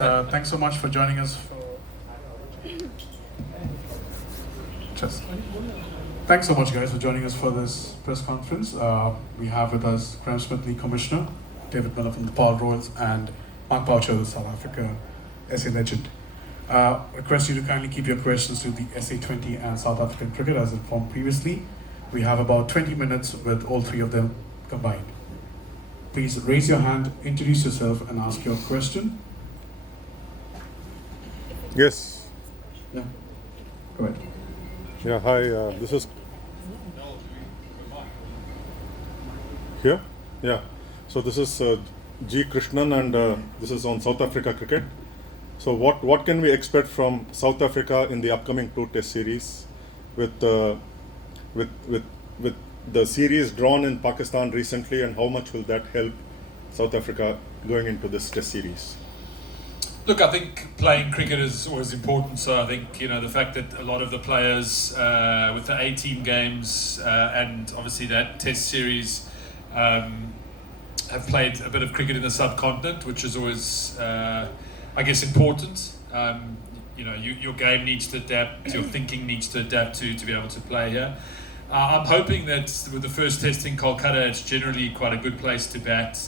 Thanks so much for joining us. Just thanks so much, guys, for joining us for this press conference. We have with us Graeme Smith, Commissioner, David Miller from the Paul Royals, and Mark Boucher, the South Africa SA legend. Request you to kindly keep your questions to the SA20 and South African cricket as informed previously. We have about 20 minutes with all three of them combined. Please raise your hand, introduce yourself, and ask your question. Yes. Yeah. Go ahead. Yeah, hi. This is here. Yeah. So this is G. Krishnan, and this is on South Africa cricket. So what can we expect from South Africa in the upcoming two Test series, with the series drawn in Pakistan recently, and how much will that help South Africa going into this Test series? Look, I think playing cricket is always important. So I think, the fact that a lot of the players with the A-team games and obviously that Test series have played a bit of cricket in the subcontinent, which is always, important. Your game needs to adapt, your thinking needs to adapt to be able to play here. I'm hoping that with the first test in Kolkata, it's generally quite a good place to bat.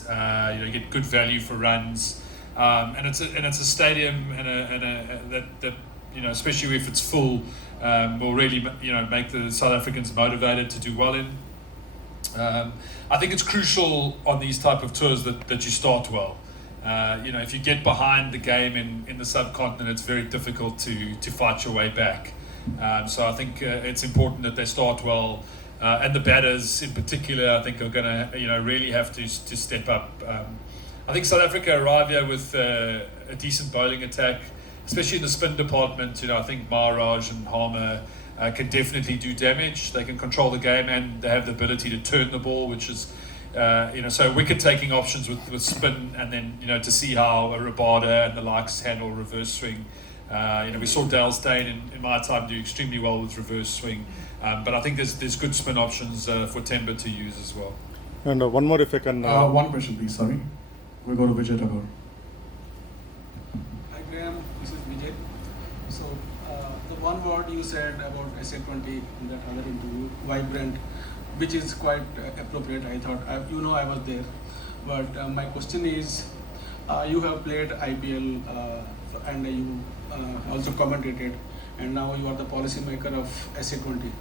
You get good value for runs. And it's a stadium that especially if it's full, will really make the South Africans motivated to do well in. I think it's crucial on these type of tours that you start well. If you get behind the game in the subcontinent, it's very difficult to fight your way back. So I think it's important that they start well, and the batters in particular, I think, are going to really have to step up. I think South Africa arrive here with a decent bowling attack, especially in the spin department. I think Maharaj and Harmer can definitely do damage. They can control the game, and they have the ability to turn the ball, which is, so wicket-taking options with spin, and then, to see how a Rabada and the likes handle reverse swing. We saw Dale Steyn in my time do extremely well with reverse swing, but I think there's good spin options for Temba to use as well. And one more, if I can. One question, please. Sorry. We'll go to Vijay Tagore. Hi Graeme, this is Vijay. So the one word you said about SA20 in that other interview, vibrant, which is quite appropriate. I thought, I was there. But my question is, you have played IPL and you also commentated, and now you are the policy maker of SA20.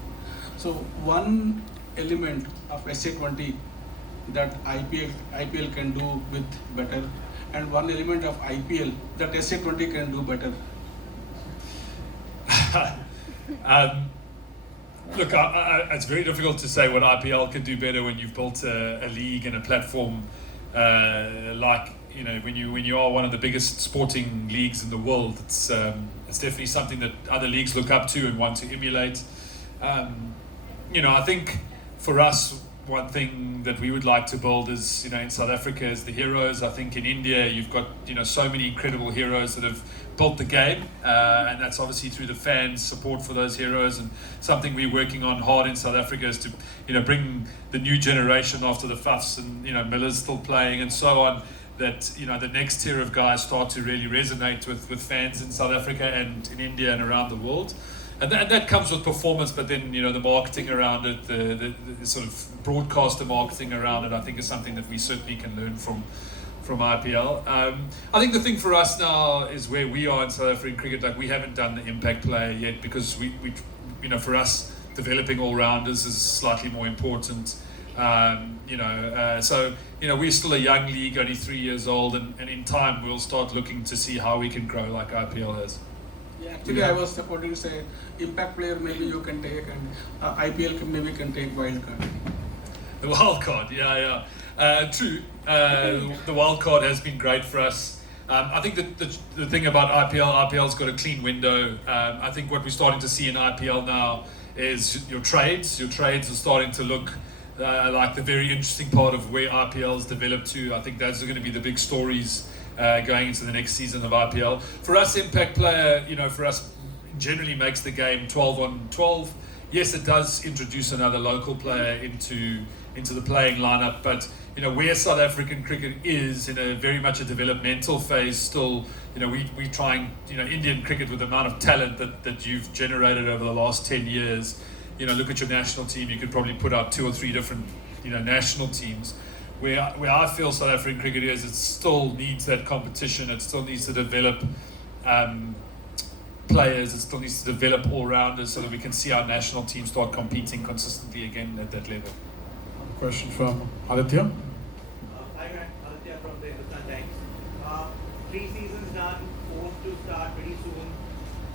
So one element of SA20 that IPL can do with better, and one element of IPL that SA20 can do better. Look, it's very difficult to say what IPL can do better when you've built a league and a platform when you are one of the biggest sporting leagues in the world. It's definitely something that other leagues look up to and want to emulate. I think for us, one thing that we would like to build is, in South Africa, is the heroes. I think in India you've got, so many incredible heroes that have built the game, and that's obviously through the fans' support for those heroes. And something we're working on hard in South Africa is to, bring the new generation after the Fafs and, Miller's still playing and so on, that, the next tier of guys start to really resonate with fans in South Africa and in India and around the world. And that comes with performance, but then, the marketing around it, the sort of broadcaster marketing around it, I think is something that we certainly can learn from IPL. I think the thing for us now is where we are in South African cricket, like we haven't done the impact player yet, because we for us, developing all-rounders is slightly more important. So we're still a young league, only 3 years old, and in time we'll start looking to see how we can grow like IPL has. Yeah, actually, I was supporting, say, impact player maybe you can take, and IPL maybe can take wild card. The wild card, yeah. True. The wild card has been great for us. I think that the thing about IPL's got a clean window. I think what we're starting to see in IPL now is your trades. Your trades are starting to look like the very interesting part of where IPL's developed to. I think those are going to be the big stories going into the next season of IPL. For us, impact player, for us, generally makes the game 12 on 12. Yes, it does introduce another local player into the playing lineup, but where South African cricket is in a very much a developmental phase still, we trying, Indian cricket with the amount of talent that you've generated over the last 10 years. Look at your national team. You could probably put out 2 or 3 different, national teams. Where I feel South African cricket is, it still needs that competition. It still needs to develop players. It still needs to develop all-rounders so that we can see our national team start competing consistently again at that level. Question from Aditya. Hi, Aditya from the Hindustan Times. 3 seasons done, 4th to start pretty soon.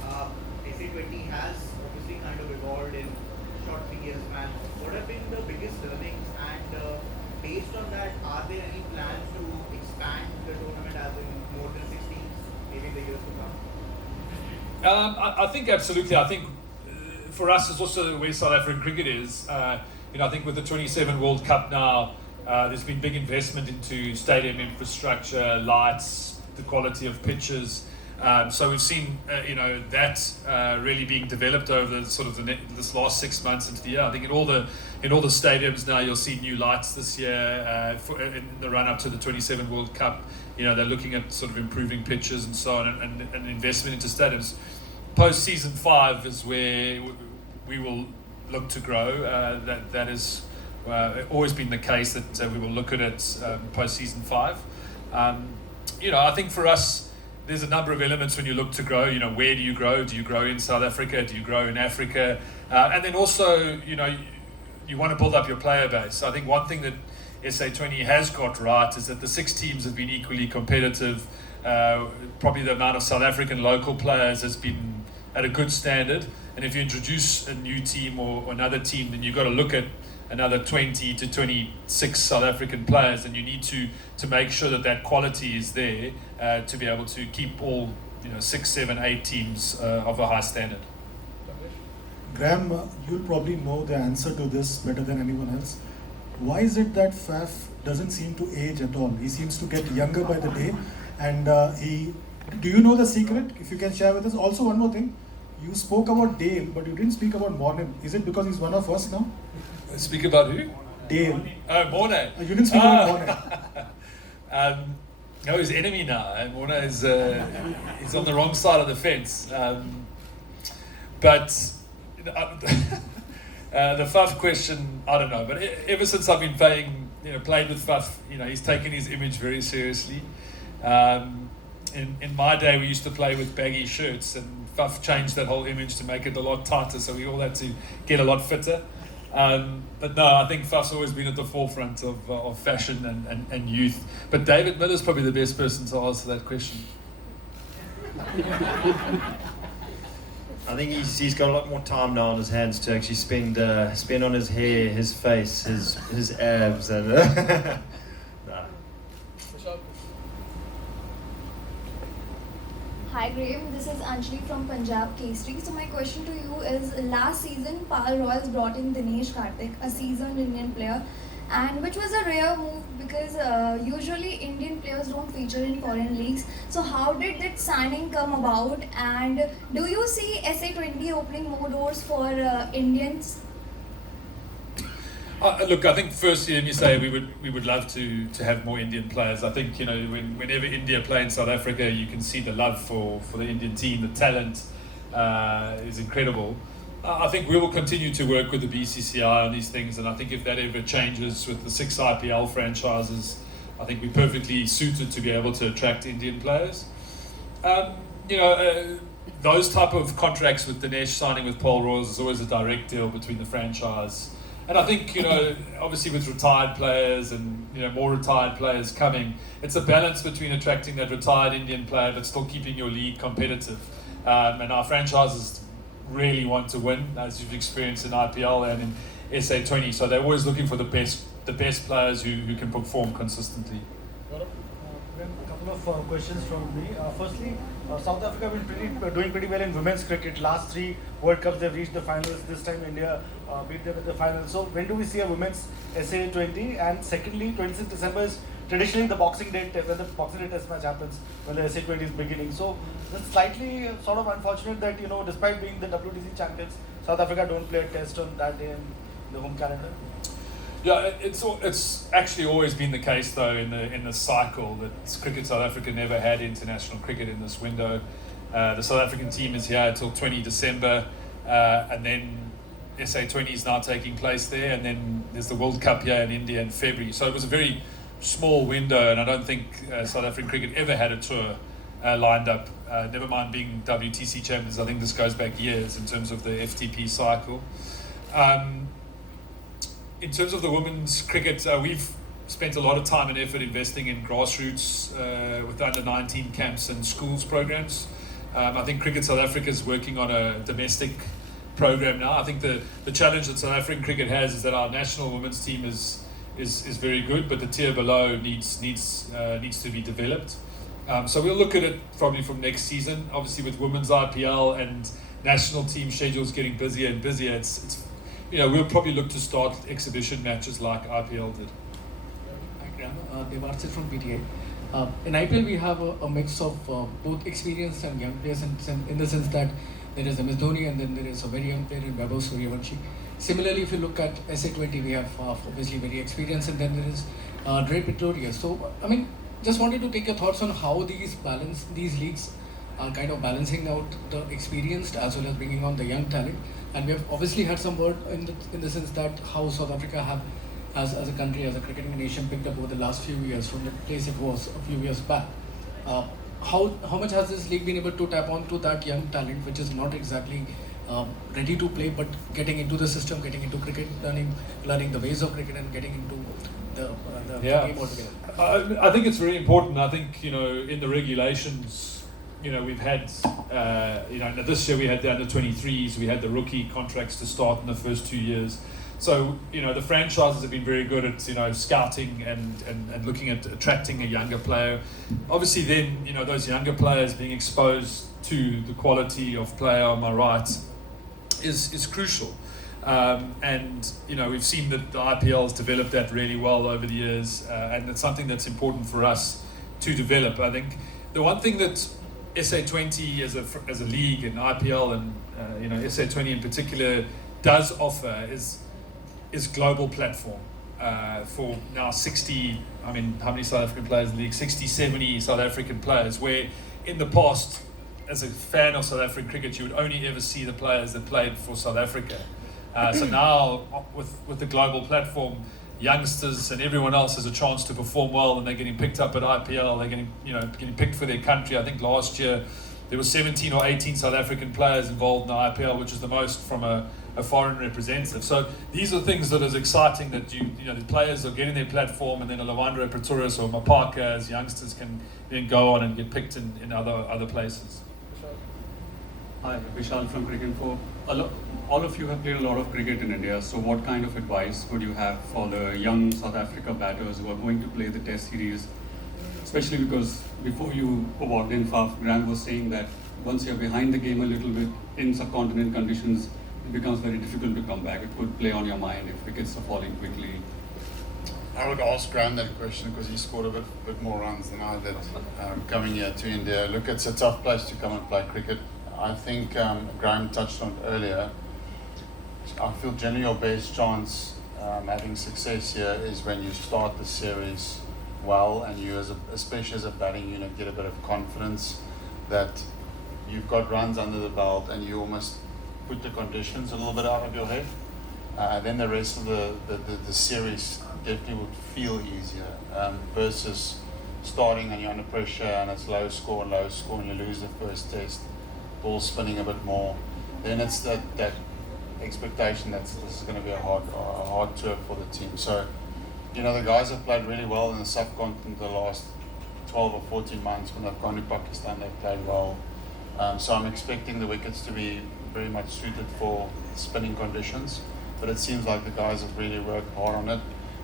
SA20 has obviously kind of evolved in short 3 years span. What have been the biggest learnings, and based on that, are there any plans to expand the tournament as in more than 6 teams, maybe in the years to come? I think absolutely. I think for us, it's also where South African cricket is. I think with the 27 World Cup now, there's been big investment into stadium infrastructure, lights, the quality of pitches. So we've seen, that really being developed over this last 6 months into the year. I think in all the stadiums now, you'll see new lights this year in the run up to the 27 World Cup. They're looking at sort of improving pitches and so on, and investment into stadiums. Post season 5 is where we will look to grow. That is always been the case, that we will look at it post season 5. I think for us, there's a number of elements when you look to grow. Where do you grow? Do you grow in South Africa? Do you grow in Africa? And then also, you want to build up your player base. I think one thing that SA20 has got right is that the 6 teams have been equally competitive. Probably the amount of South African local players has been at a good standard. And if you introduce a new team or another team, then you've got to look at another 20 to 26 South African players, and you need to make sure that quality is there to be able to keep all 6, 7, 8 teams of a high standard. Graeme, you'll probably know the answer to this better than anyone else. Why is it that Faf doesn't seem to age at all? He seems to get younger by the day, and do you know the secret? If you can share with us. Also, one more thing, you spoke about Dale, but you didn't speak about Morgan. Is it because he's one of us now? Speak about who? Dale. Oh, Morne. You didn't speak about Morne. No, he's enemy now, and Morne is he's on the wrong side of the fence. But the Faf question, I don't know. But ever since I've been played with Faf, he's taken his image very seriously. In my day, we used to play with baggy shirts, and Faf changed that whole image to make it a lot tighter, so we all had to get a lot fitter. But no, I think Faf's always been at the forefront of fashion and youth. But David Miller's probably the best person to answer that question. I think he's got a lot more time now on his hands to actually spend on his hair, his face, his abs, and nah. Hi Graeme, this is Anjali from Punjab Kesari. So my question to you is, last season Pal Royals brought in Dinesh Karthik, a seasoned Indian player, and which was a rare move because usually Indian players don't feature in foreign leagues. So how did that signing come about, and do you see SA20 opening more doors for Indians? Look, I think firstly, let me say we would love to have more Indian players. I think whenever India play in South Africa, you can see the love for the Indian team. The talent is incredible. I think we will continue to work with the BCCI on these things, and I think if that ever changes with the 6 IPL franchises, I think we're perfectly suited to be able to attract Indian players. Those type of contracts with Dinesh signing with Paul Royals is always a direct deal between the franchise. And I think, obviously with retired players and, more retired players coming, it's a balance between attracting that retired Indian player but still keeping your league competitive. And our franchises really want to win, as you've experienced in IPL and in SA20. So they're always looking for the best players who can perform consistently. A couple of questions from me. Firstly, South Africa has been doing pretty well in women's cricket. Last 3 World Cups they've reached the finals. This time India beat them in the finals. So when do we see a women's SA20? And secondly, 26th December is traditionally the Boxing Day when the Boxing Day Test match happens, when the SA20 is beginning. So it's slightly sort of unfortunate that despite being the WTC champions, South Africa don't play a test on that day in the home calendar. Yeah, it's actually always been the case though in the cycle that Cricket South Africa never had international cricket in this window. The South African team is here until 20 December, and then SA20 is now taking place there, and then there's the World Cup here in India in February. So it was a very small window, and I don't think South African cricket ever had a tour lined up. Never mind being WTC champions. I think this goes back years in terms of the FTP cycle. In terms of the women's cricket, we've spent a lot of time and effort investing in grassroots with under-19 camps and schools programs. I think Cricket South Africa is working on a domestic program now. I think the challenge that South African cricket has is that our national women's team is very good, but the tier below needs to be developed. So we'll look at it probably from next season. Obviously, with women's IPL and national team schedules getting busier and busier, it's we'll probably look to start exhibition matches like IPL did. Hi, Graeme. Devarsit from PTA. In IPL, we have a mix of both experienced and young players in the sense that there is MS Dhoni and then there is a very young player in Vaibhav Suryavanshi. Similarly, if you look at SA20, we have obviously very experienced, and then there is Dre Pretorius. So, I mean, just wanted to take your thoughts on how these leagues are kind of balancing out the experienced as well as bringing on the young talent. And we have obviously had some word in the sense that how South Africa have, as a country, as a cricketing nation, picked up over the last few years from the place it was a few years back. How much has this league been able to tap onto that young talent, which is not exactly ready to play, but getting into the system, getting into cricket, learning the ways of cricket, and getting into the game altogether? I think it's very important. I think in the regulations, we've had this year we had the under 23s, we had the rookie contracts to start in the first 2 years. So the franchises have been very good at scouting and looking at attracting a younger player. Obviously, then those younger players being exposed to the quality of player on my right is crucial. And we've seen that the IPL has developed that really well over the years, and it's something that's important for us to develop. I think the one thing that SA20 as a league and IPL and SA20 in particular does offer is global platform for now 60. I mean, how many South African players in the league? 60, 70 South African players. Where in the past, as a fan of South African cricket, you would only ever see the players that played for South Africa. So now, with the global platform, youngsters and everyone else has a chance to perform well, and they're getting picked up at IPL. They're getting picked for their country. I think last year there were 17 or 18 South African players involved in the IPL, which is the most from a foreign representative. So these are things that is exciting, that the players are getting their platform, and then a Lawandra Pretorius or Mapaka as youngsters can then go on and get picked in other places. Hi, Vishal from Cricket Info. All of you have played a lot of cricket in India, so what kind of advice would you have for the young South Africa batters who are going to play the Test series? Especially because before you walked in, Faf, Graeme was saying that once you're behind the game a little bit in subcontinent conditions, it becomes very difficult to come back. It could play on your mind if wickets are falling quickly. I would ask Graeme that question because he scored a bit more runs than I did coming here to India. Look, it's a tough place to come and play cricket. I think Graeme touched on it earlier. I feel generally your best chance having success here is when you start the series well, and you, especially as a batting unit, get a bit of confidence that you've got runs under the belt, and you almost put the conditions a little bit out of your head. Then the rest of the series definitely would feel easier versus starting and you're under pressure and it's low score, and you lose the first test, ball spinning a bit more. Then it's that expectation that this is going to be a hard tour for the team. So, the guys have played really well in the subcontinent the last 12 or 14 months. When they've gone to Pakistan, they've played well. So I'm expecting the wickets to be very much suited for spinning conditions. But it seems like the guys have really worked hard on it.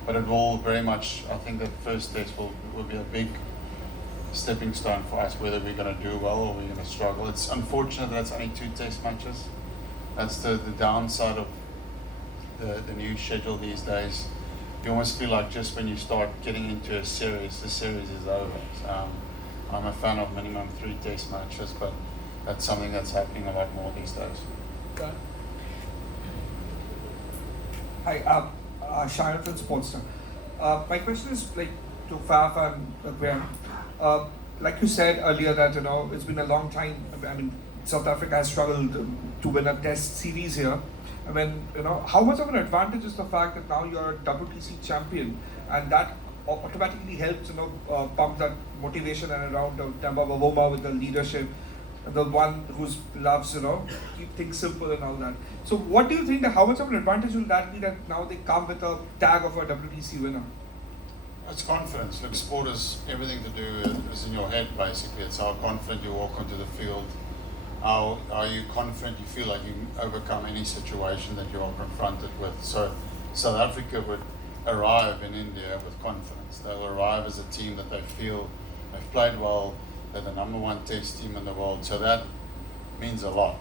But it will very much, I think the first test will be a big stepping stone for us, whether we're going to do well or we're going to struggle. It's unfortunate that it's only 2 test matches. That's the downside of the new schedule these days. You almost feel like just when you start getting into a series, the series is over. I'm a fan of minimum 3 test matches, but that's something that's happening a lot more these days. Hi, Shayan from Sportster. My question is like to Faf and Graeme. Like you said earlier that it's been a long time. I mean, South Africa has struggled to win a Test series here. I mean, how much of an advantage is the fact that now you're a WTC champion, and that automatically helps pump that motivation and around Temba Bavuma with the leadership, the one who loves keep things simple and all that. So what do you think that how much of an advantage will that be that now they come with a tag of a WTC winner? It's confidence. Look, sport is everything to do is in your head basically. It's how confident you walk onto the field. How are you confident you feel like you overcome any situation that you are confronted with. So South Africa would arrive in India with confidence. They'll arrive as a team that they feel they've played well, they're the number one Test team in the world. So that means a lot.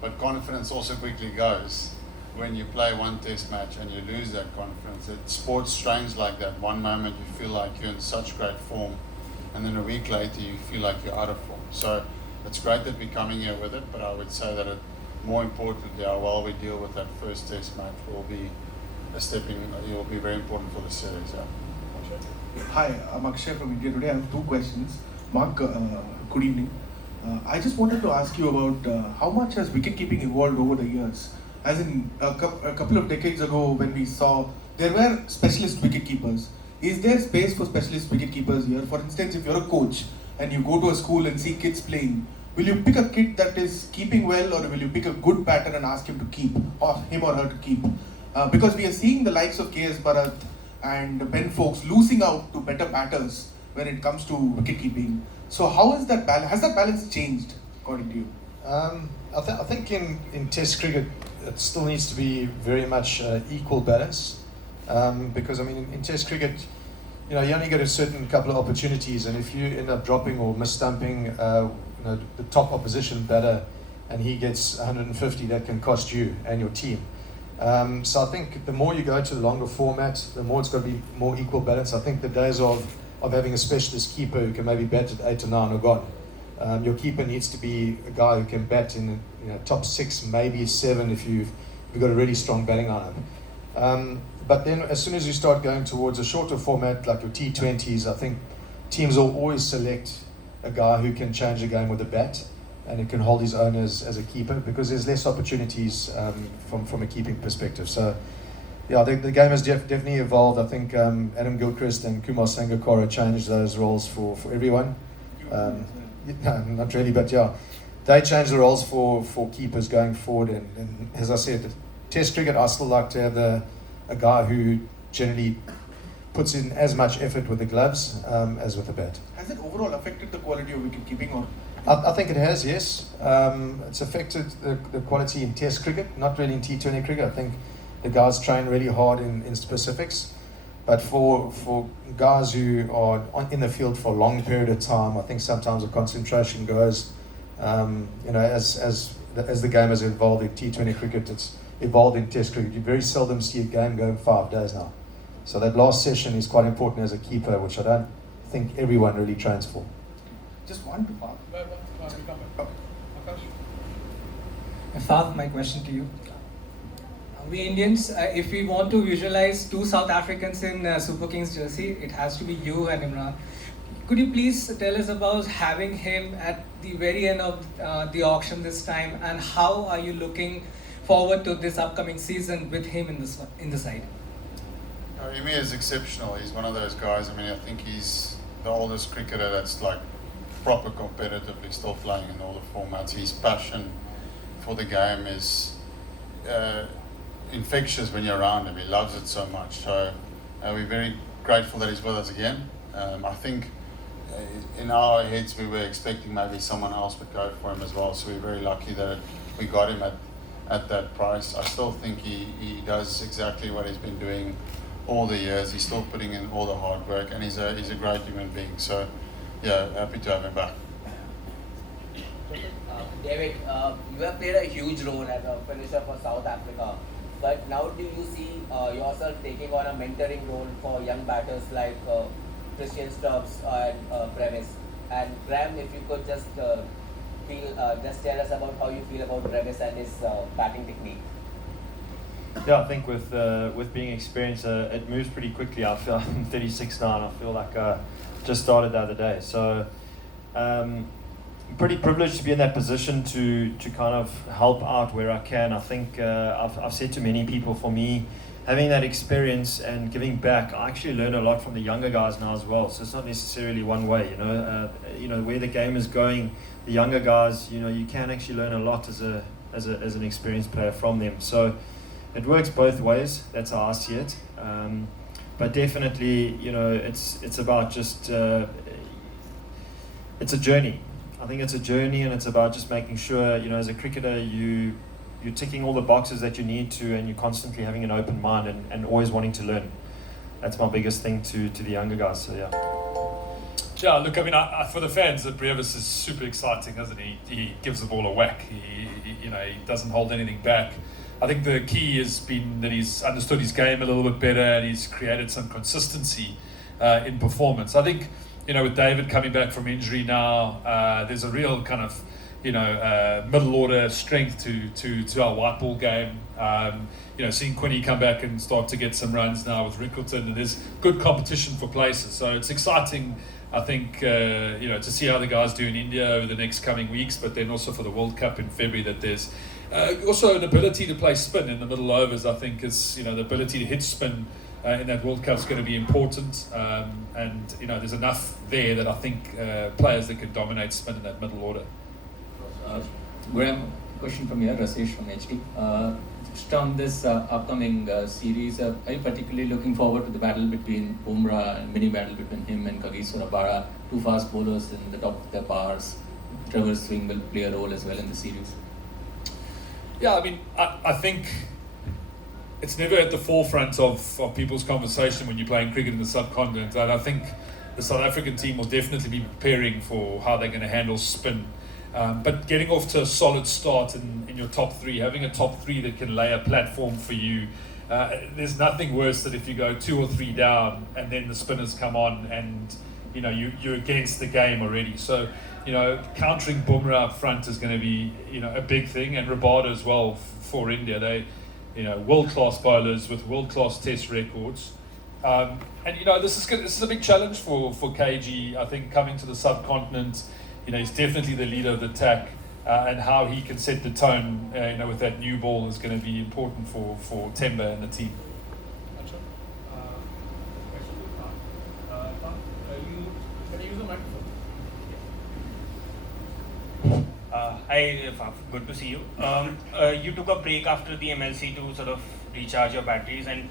But confidence also quickly goes when you play one Test match and you lose that confidence. Sports strange like that. One moment you feel like you're in such great form, and then a week later you feel like you're out of form. So it's great that we're coming here with it, but I would say that more importantly, how well we deal with that first Test match will be it will be very important for the series. Yeah. Hi, I'm Akshay from India Today. I have two questions. Mark, good evening. I just wanted to ask you about how much has wicket-keeping evolved over the years? As in, a couple of decades ago when we saw there were specialist wicket-keepers. Is there space for specialist wicket-keepers here? For instance, if you're a coach and you go to a school and see kids playing, will you pick a kid that is keeping well, or will you pick a good batter and ask him to keep, or him or her to keep? Because we are seeing the likes of K.S. Bharat and Ben Foakes losing out to better batters when it comes to wicket keeping. So how is that balance? Has that balance changed according to you? I think in Test cricket it still needs to be very much equal balance, because I mean in Test cricket you only get a certain couple of opportunities, and if you end up dropping or misstumping the top opposition batter and he gets 150, that can cost you and your team. So I think the more you go to the longer format, the more it's got to be more equal balance. I think the days of having a specialist keeper who can maybe bat at 8 or 9 are gone. Your keeper needs to be a guy who can bat in top 6, maybe 7 if you've got a really strong batting lineup. But then as soon as you start going towards a shorter format like your T20s, I think teams will always select a guy who can change the game with a bat and who can hold his own as a keeper, because there's less opportunities from a keeping perspective. So yeah, the game has definitely evolved. I think Adam Gilchrist and Kumar Sangakkara changed those roles for everyone. No, not really, but yeah, they changed the roles for keepers going forward. And as I said, Test cricket, I still like to have a guy who generally puts in as much effort with the gloves as with the bat. Has it overall affected the quality of wicket keeping, or? I think it has, yes. It's affected the quality in Test cricket, not really in T20 cricket. I think the guys train really hard in specifics. But for guys who are in the field for a long period of time, I think sometimes the concentration goes, as the game has evolved in T20 cricket, it's evolved in Test cricket. You very seldom see a game going 5 days now. So that last session is quite important as a keeper, which I don't think everyone really trains for. Just one to Faf. Faf, my question to you. We Indians, if we want to visualize two South Africans in Super Kings jersey, it has to be you and Imran. Could you please tell us about having him at the very end of the auction this time, and how are you looking forward to this upcoming season with him in the side? Imi is exceptional. He's one of those guys. I mean, I think he's the oldest cricketer that's like proper competitively still playing in all the formats. His passion for the game is infectious when you're around him. He loves it so much. So we're very grateful that he's with us again. I think in our heads we were expecting maybe someone else would go for him as well. So we're very lucky that we got him at that price. I still think he does exactly what he's been doing all the years. He's still putting in all the hard work, and he's a great human being. So yeah, happy to have him back. David, you have played a huge role as a finisher for South Africa, but now do you see yourself taking on a mentoring role for young batters like Christian Stubbs and Plessis? And Graeme, if you could just just tell us about how you feel about Plessis and his batting technique. Yeah, I think with being experienced, it moves pretty quickly. I feel I'm 36 now, and I feel like I just started the other day. So, pretty privileged to be in that position to kind of help out where I can. I think I've said to many people, for me, having that experience and giving back, I actually learn a lot from the younger guys now as well. So it's not necessarily one way. You know where the game is going. The younger guys, you can actually learn a lot as an experienced player from them. So it works both ways. That's how I see it. But definitely, it's about just it's a journey. I think it's a journey, and it's about just making sure, as a cricketer, you're ticking all the boxes that you need to, and you're constantly having an open mind and always wanting to learn. That's my biggest thing to the younger guys. So yeah. Yeah, look, I mean, for the fans, Brevis is super exciting, isn't he? He gives the ball a whack. He doesn't hold anything back. I think the key has been that he's understood his game a little bit better, and he's created some consistency in performance. I think, with David coming back from injury now, there's a real kind of, middle order strength to our white ball game. Seeing Quinny come back and start to get some runs now with Rickleton, and there's good competition for places. So it's exciting, I think, to see how the guys do in India over the next coming weeks, but then also for the World Cup in February, that there's also an ability to play spin in the middle overs. I think is, the ability to hit spin in that World Cup is going to be important. And there's enough there that I think players that can dominate spin in that middle order. Graeme, question from here, Rasesh from HD. Just on this upcoming series, are you particularly looking forward to the battle between Bumrah and mini battle between him and Kagiso Rabada, two fast bowlers in the top of their powers? Trevor Swing will play a role as well in the series. Yeah, I mean, I think it's never at the forefront of people's conversation when you're playing cricket in the subcontinent. And I think the South African team will definitely be preparing for how they're going to handle spin. But getting off to a solid start in your top three, having a top three that can lay a platform for you, there's nothing worse than if you go 2 or 3 down and then the spinners come on and you're against the game already. So countering Bumrah up front is going to be a big thing, and Rabada as well for India. They world-class bowlers with world-class test records. And this is a big challenge for KG. I think coming to the subcontinent, he's definitely the leader of the attack, and how he can set the tone, with that new ball is going to be important for Temba and the team. Hi, Faf. Good to see you. You took a break after the MLC to sort of recharge your batteries, and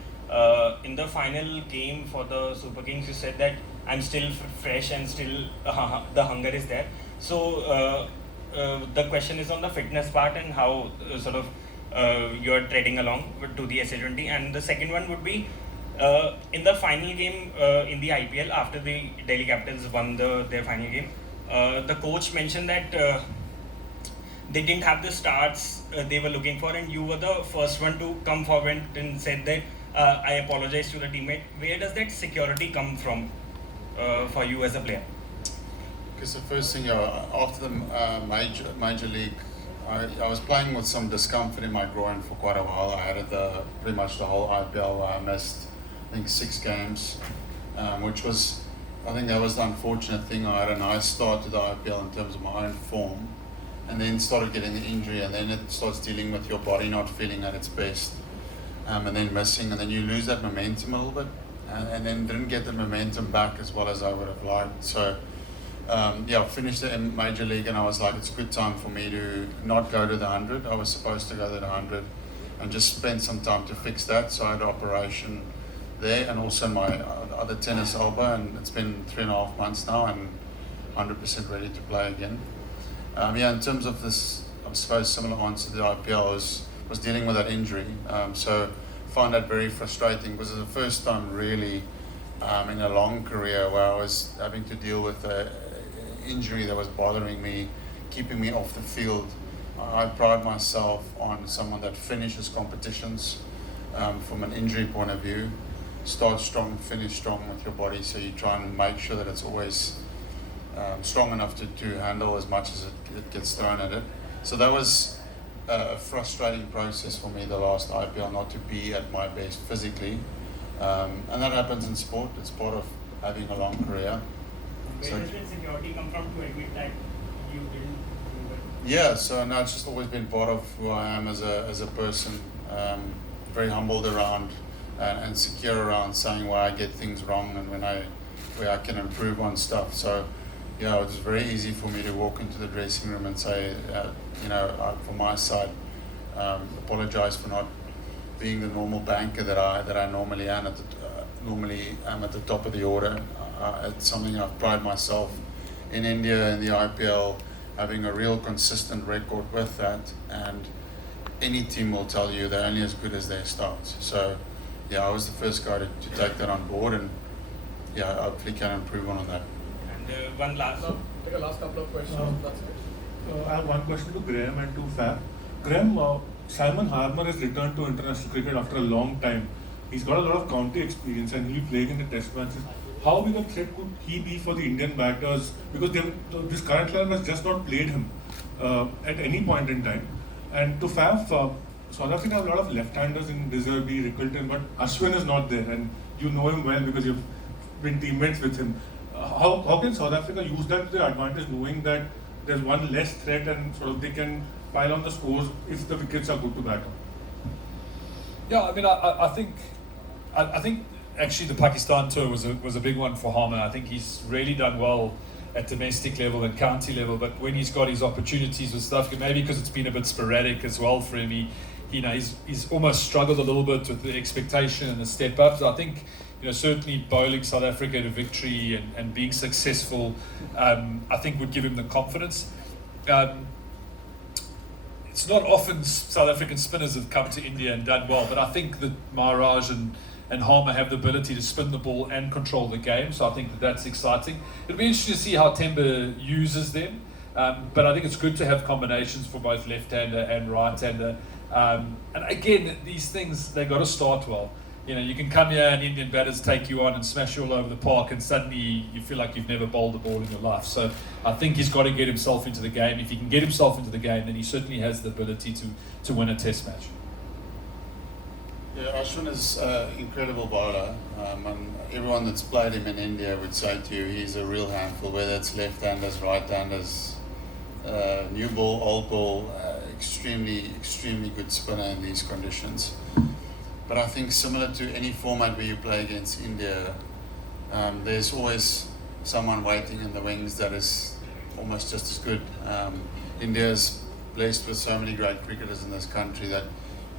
in the final game for the Super Kings, you said that I'm still fresh and still the hunger is there. So the question is on the fitness part and how you're treading along to the SA20. And the second one would be in the final game in the IPL, after the Delhi Capitals won their final game, the coach mentioned that they didn't have the starts they were looking for, and you were the first one to come forward and said that I apologize to the teammate. Where does that security come from for you as a player? Because the first thing, after the major league, I was playing with some discomfort in my groin for quite a while. I had it pretty much the whole IPL. I missed, I think, 6 games, which was, I think that was the unfortunate thing. I had a nice start to the IPL in terms of my own form, and then started getting the injury, and then it starts dealing with your body not feeling at its best, and then missing, and then you lose that momentum a little bit, and then didn't get the momentum back as well as I would have liked. So I finished it in Major League, and I was like, it's a good time for me to not go to the 100. I was supposed to go to the 100 and just spend some time to fix that. So I had an operation there, and also my other tennis elbow, and it's been 3.5 months now, and 100% ready to play again. In terms of this, I suppose similar answer to the IPL was dealing with that injury. So found that very frustrating, because it was the first time really in a long career where I was having to deal with an injury that was bothering me, keeping me off the field. I pride myself on someone that finishes competitions from an injury point of view. Start strong, finish strong with your body, so you try and make sure that it's always strong enough to handle as much as it gets thrown at it. So that was a frustrating process for me the last IPL not to be at my best physically, and that happens in sport. It's part of having a long career. Where does that security come from to admit that you didn't do it? Yeah, so no, it's just always been part of who I am as a person. Very humbled around and secure around saying where I get things wrong and where I can improve on stuff. So yeah, it was very easy for me to walk into the dressing room and say, from my side, apologize for not being the normal banker that I normally am at the top of the order. It's something I've prided myself in India in the IPL, having a real consistent record with that, and any team will tell you they're only as good as their starts. So yeah, I was the first guy to take that on board, and yeah, hopefully can improve on that. And one last. Take a last couple of questions. That's it. I have one question to Graeme and to Faf. Graeme, Simon Harmer has returned to international cricket after a long time. He's got a lot of county experience and he'll be playing in the test matches. How big a threat could he be for the Indian batters? Because this current lineup has just not played him at any point in time. And to Faf, South Africa have a lot of left-handers in Deserby, Rickleton, but Ashwin is not there, and you know him well because you've been teammates with him. How can South Africa use that to their advantage, knowing that there's one less threat and sort of they can pile on the scores if the wickets are good to bat on? Yeah, I mean, I think actually the Pakistan tour was a big one for Harmer. I think he's really done well at domestic level and county level, but when he's got his opportunities with South Africa, maybe because it's been a bit sporadic as well for him, he's almost struggled a little bit with the expectation and the step up. So I think, certainly bowling South Africa to victory and being successful, I think would give him the confidence. It's not often South African spinners have come to India and done well, but I think that Maharaj and Harmer have the ability to spin the ball and control the game, so I think that's exciting. It'll be interesting to see how Temba uses them, but I think it's good to have combinations for both left-hander and right-hander. And again, these things, they've got to start well. You can come here and Indian batters take you on and smash you all over the park, and suddenly you feel like you've never bowled a ball in your life. So I think he's got to get himself into the game. If he can get himself into the game, then he certainly has the ability to win a test match. Yeah, Ashwin is an incredible bowler, and everyone that's played him in India would say to you he's a real handful, whether it's left-handers, right-handers, new ball, old ball, extremely good spinner in these conditions. But I think similar to any format where you play against India, there's always someone waiting in the wings that is almost just as good. India is blessed with so many great cricketers in this country that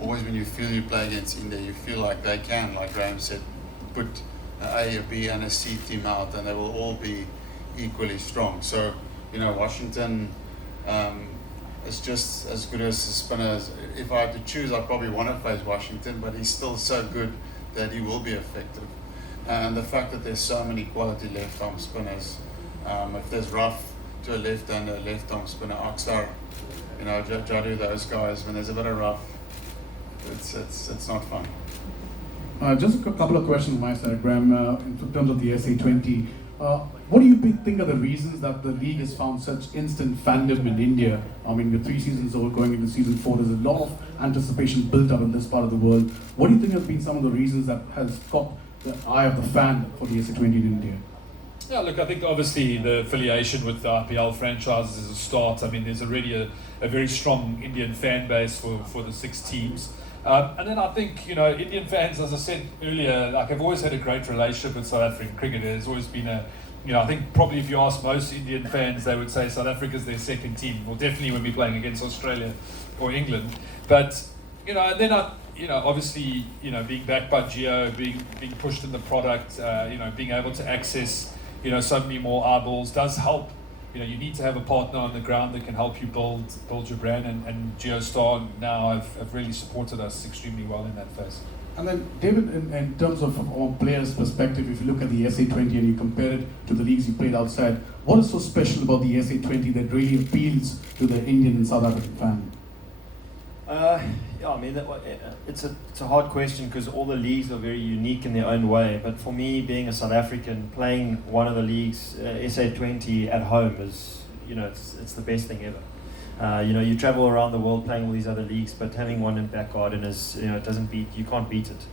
always when you feel you play against India, you feel like they can, like Graeme said, put A, a B and a C team out and they will all be equally strong. So, Washington is just as good as the spinners. If I had to choose, I'd probably want to face Washington, but he's still so good that he will be effective. And the fact that there's so many quality left-arm spinners, if there's rough to a left-hander, left-arm spinner, Aksar, Jadu, those guys, when there's a bit of rough, it's not fun. Just a couple of questions on my side, Graeme. In terms of the SA20, what do you think are the reasons that the league has found such instant fandom in India? I mean, with 3 seasons over, going into season 4, there's a lot of anticipation built up in this part of the world. What do you think have been some of the reasons that has caught the eye of the fan for the SA20 in India? Yeah, look, I think obviously the affiliation with the IPL franchises is a start. I mean, there's already a very strong Indian fan base for the 6 teams. And then I think, Indian fans, as I said earlier, have always had a great relationship with South African cricket. There's always been I think probably if you ask most Indian fans, they would say South Africa's their second team. Well, definitely when we're playing against Australia or England. But, and then obviously, being backed by Geo, being pushed in the product, being able to access, so many more eyeballs does help. You need to have a partner on the ground that can help you build your brand, and GeoStar now have really supported us extremely well in that phase. And then, David, in terms of from a player's perspective, if you look at the SA20 and you compare it to the leagues you played outside, what is so special about the SA20 that really appeals to the Indian and South African fan? I mean, it's a hard question because all the leagues are very unique in their own way. But for me, being a South African, playing one of the leagues, SA20 at home is, it's the best thing ever. You travel around the world playing all these other leagues, but having one in back garden is, it doesn't beat. You can't beat it.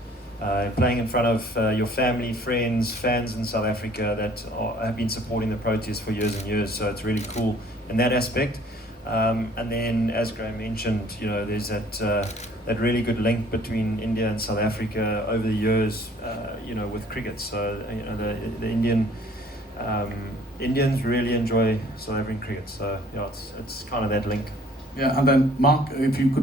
Playing in front of your family, friends, fans in South Africa that have been supporting the Proteas for years and years. So it's really cool in that aspect. And then, as Graeme mentioned, there's that really good link between India and South Africa over the years, with cricket. So the Indians really enjoy South African cricket. So it's kind of that link. Yeah, and then Mark, if you could